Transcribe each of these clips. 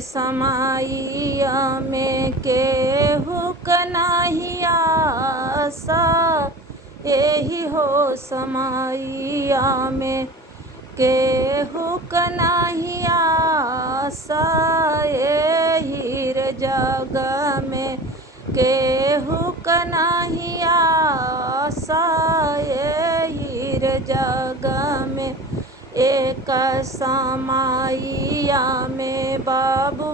समाइया में केहू क नाही आसा, एही हो समाइया में केहू क नाही आसा, एही रे जग में केहू क नाही आसा, एही रे जग में एक समाइया में बाबू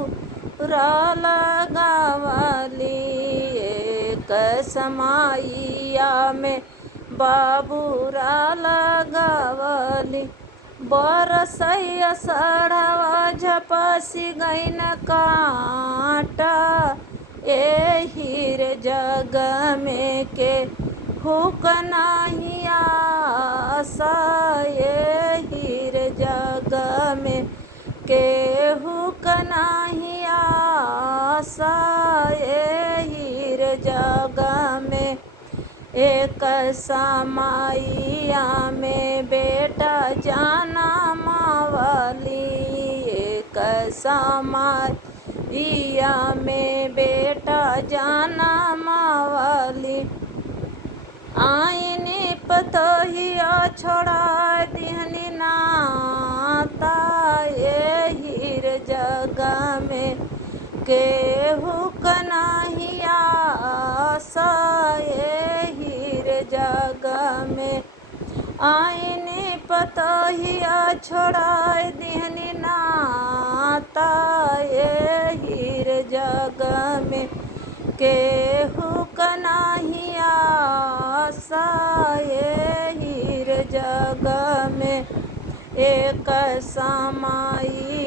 लगावली, एक समाइया में बाबूरा लगावली। बरसैया सड़वा झपसी गईन कांटा, एही रे जग में के हुक नाही आसा, एही रे जग में केहू क नाही आसा, एही रे जग में एक समाइया में बेटा जनमावली, एक समाइया में बेटा जनमावली। आईनी पतोहिया छोड़ा दिहनी नाता, एही रे जग में केहू क नाही आसा, एही रे जग में आईनी पतोहिया छोड़ा दिहनी नाता, एही रे जग में केहू क नाही आसा, एही रे जग में एक समाई